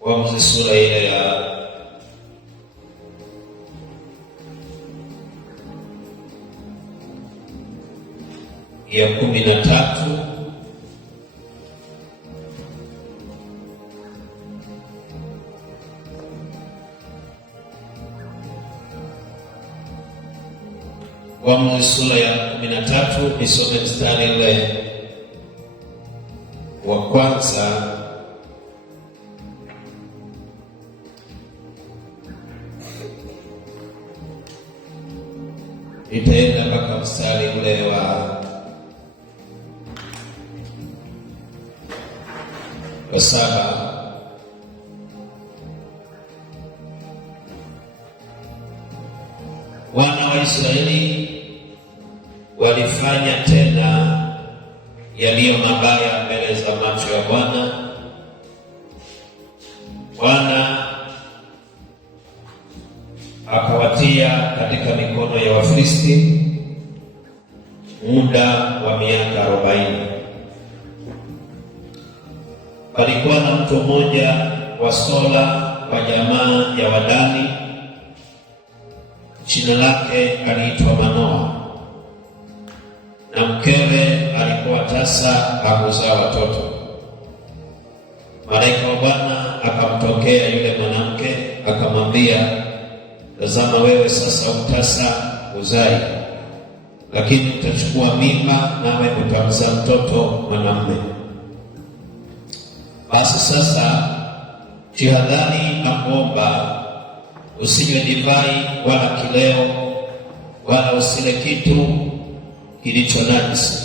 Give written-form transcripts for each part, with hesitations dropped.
Waamuzi sura ile ya 13 Waamuzi sura ya 13 nisome mstari ule wa kwanza itaenda mpaka mstari ule wa 7. Wana wa Israeli walifanya tena yaliyo mabaya mbele za macho ya Bwana. Bwana akawatia katika mikono ya Wafilisti muda wa miaka 40. Palikuwa na mtu mmoja wa Sola wa jamaa ya Wadani, jina lake aliitwa Manoa, na mkewe alikuwa tasa, hakuzaa watoto. Malaika wa Bwana akamtokea yule mwanamke akamwambia, tazama, wewe sasa utasa, uzai, lakini utachukua mimba, nawe utamzaa mtoto mwanamume. Basi sasa jihadhari na kuomba, usinywe divai wala kileo, wala usile kitu kilicho najisi,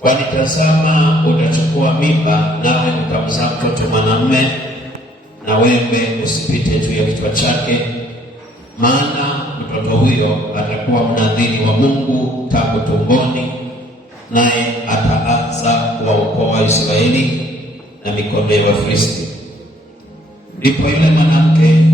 kwani tazama, utachukua mimba, nawe utamzaa mtoto mwanamume, na wembe usipite juu ya kichwa chake, maana mtoto huyo atakuwa mnadhiri wa Mungu tangu tumboni, naye ataanza kuwaokoa Israeli na mikono ya Wafilisti. Ndipo yule mwanamke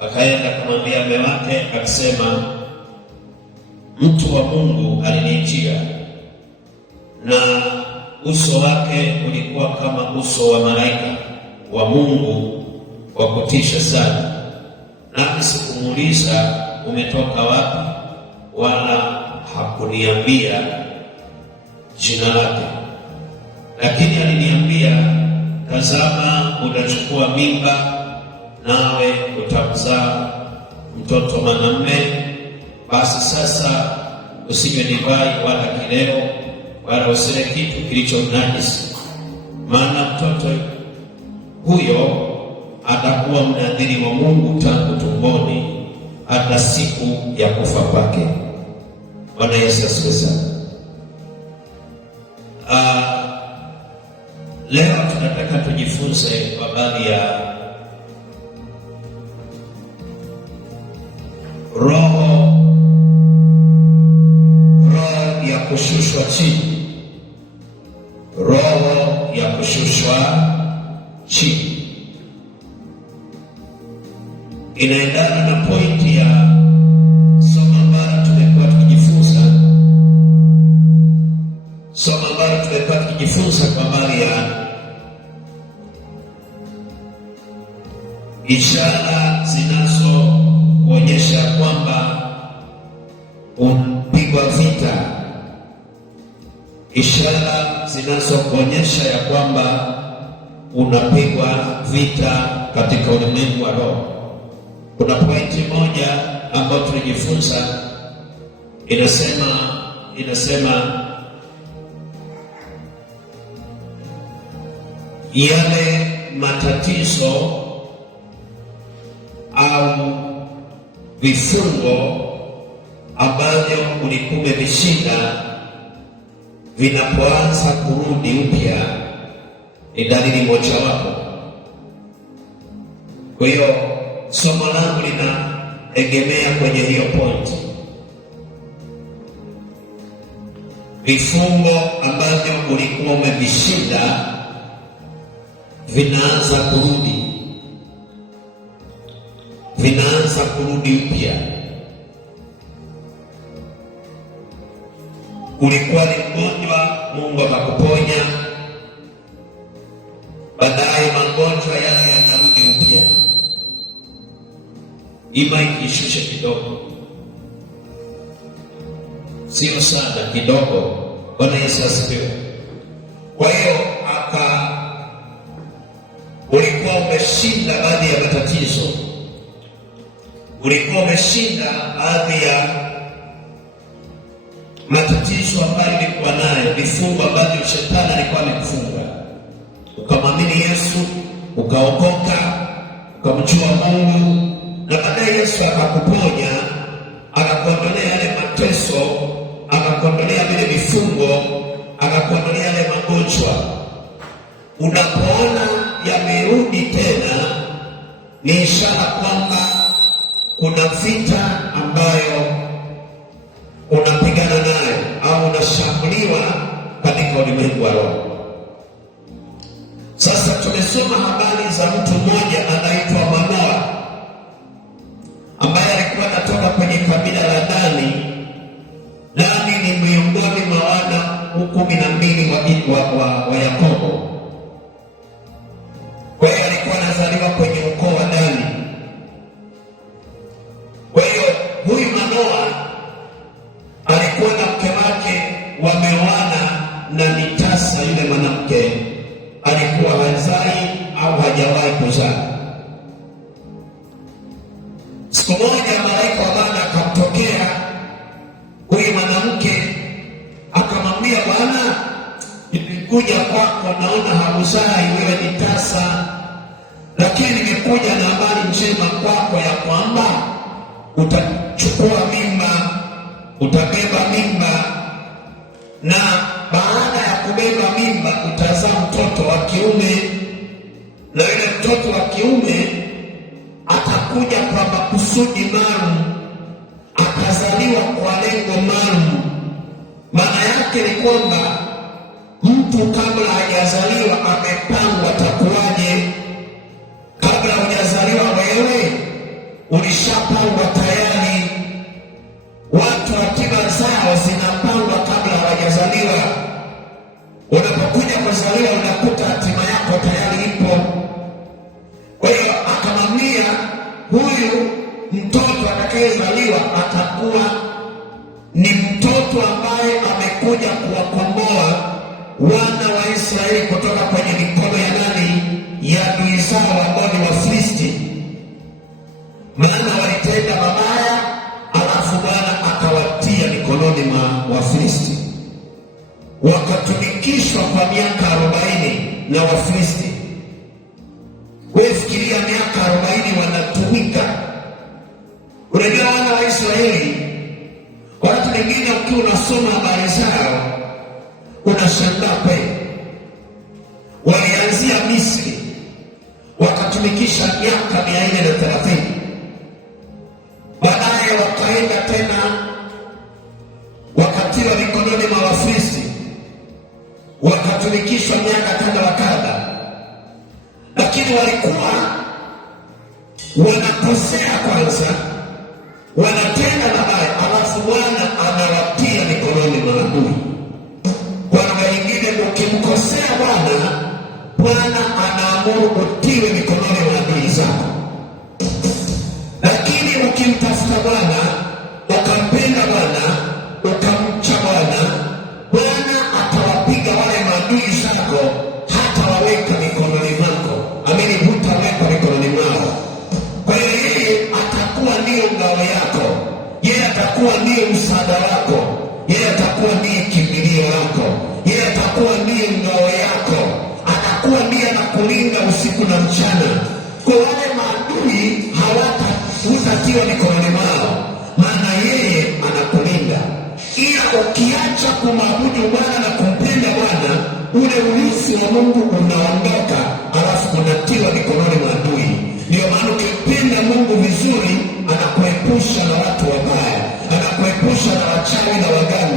akaenda akamwambia mume wake, akisema, mtu wa Mungu alinijia, na uso wake ulikuwa kama uso wa malaika wa Mungu wa kutisha sana, nami sikumuuliza umetoka wapi, wala hakuniambia jina lake. Lakini aliniambia, tazama, utachukua mimba, nawe utamzaa mtoto mwanamume. Basi sasa usinywe divai wala kileo, wala usile kitu kilicho najisi, maana mtoto huyo atakuwa mnadhiri wa Mungu tangu tumboni hata siku ya kufa kwake. Bwana Yesu asifiwe sana. Leo tunataka tujifunze habari ya roho ya kushushwa chini. Roho ya kushushwa chini inaendana na pointi ya somo ambalo tumekuwa tukijifunza kwa habari ya ishara zinazoonyesha kwamba unapigwa vita, ishara zinazoonyesha ya kwamba unapigwa vita katika ulimwengu wa roho. Kuna pointi moja ambayo tulijifunza, inasema yale matatizo au vifungo ambavyo ulikuwa umevishinda vinapoanza kurudi upya ni dalili mojawapo. Kwa hiyo somo langu linaegemea kwenye hiyo point. Vifungo ambavyo ulikuwa umevishinda vinaanza kurudi upya. Ulikuwa ni mgonjwa, Mungu akakuponya, baadaye magonjwa yale yanarudi upya. Imani ishushe kidogo, sio sana, kidogo. Bwana Yesu asifiwe. Kwa hiyo ulikuwa umeshinda baadhi ya matatizo, ulikuwa umeshinda baadhi ya matatizo ambayo ulikuwa nayo, vifungo ambavyo shetani alikuwa amekufunga. Ukamwamini Yesu, ukaokoka, ukamjua Mungu, na baadaye Yesu akakuponya, akakuondolea yale mateso, akakuondolea vile vifungo, akakuondolea yale magonjwa. Unapoona yamerudi tena, ni ishara kwamba kuna vita ambayo unapigana nayo au unashambuliwa katika ulimwengu wa roho. Sasa tumesoma habari za mtu mmoja anaitwa Manoa, ambaye alikuwa anatoka kwenye kabila la Dani. Dani ni miongoni mwa wana 12 wa Yakobo. Kwa hiyo alikuwa anazaliwa kwenye ukoo wa Dani. Kwa hiyo huyu Manoa alikuwa na mke wake, wameoana, na ni tasa. Yule mwanamke alikuwa hazai au hajawahi kuzaa. Siku moja malaika wa Bwana akamtokea huyu mwanamke, akamwambia, Bwana, nimekuja kwako, naona hauzai, wewe ni tasa, lakini nimekuja na habari njema kwako ya kwamba utachukua mimba, utabeba mimba, na baada ya kubeba mimba utazaa mtoto wa kiume, na yule mtoto wa kiume atakuja kwa makusudi maalum, atazaliwa kwa lengo maalum. Maana yake ni kwamba mtu kabla hajazaliwa amepangwa atakuwaje. Kabla hujazaliwa wewe ulishapangwa tayari. Watu ratiba zao zinapangwa kabla hawajazaliwa. Unapokuja kuzaliwa unakuta hatima yako tayari ipo. Kwa hiyo akamwambia, huyu mtoto atakayezaliwa atakuwa ni mtoto ambaye amekuja kuwakomboa wana wa Israeli kutoka kwenye mikono ya nani? Ya adui zao ambao ni Wafilisti. Maana walitenda mabaya, alafu Bwana akawatia mikononi mwa Wafilisti, wakatumikishwa kwa miaka 40 na Wafilisti. Wewe fikiria miaka 40 wanatumika. Unajua wana wa Israeli, watu wengine ukiwa unasoma habari zao unashangaa kweli. Walianzia Misri, wakatumikisha miaka 430. Baadaye wakaenda tena wakatiwa mikononi mwa Wafilisti, wakatumikishwa miaka kadha wa kadha. Lakini walikuwa wanakosea kwanza, wanatenda mabaya, alafu Bwana anawatia mikononi mwa adui. Kwa lugha nyingine, ukimkosea Bwana anaamuru utiwe mikononi mwa adui zako. Lakini ukimtafuta Bwana, ukampenda Bwana, ukamcha Bwana atawapiga wale maadui zako, hata waweka mikononi mwako. Amini, hutawekwa mikononi mwao. Kwa hiyo yeye atakuwa ndiyo ngao yako, yeye atakuwa ndiyo msaada wako, yeye atakuwa ndiye kimbilio lako, yeye atakuwa ndiye ngao yako, atakuwa ndiye anakulinda usiku na mchana. Kwa wale maadui hawatatiwa mikononi mwao, maana yeye anakulinda. Ila ukiacha kumwabudu Bwana na kumpenda Bwana, ule urithi wa Mungu unaondoka, alafu unatiwa mikononi mwa adui. Ndio maana ukimpenda Mungu vizuri, anakuepusha na watu wabaya, anakuepusha na wachawi na waganga.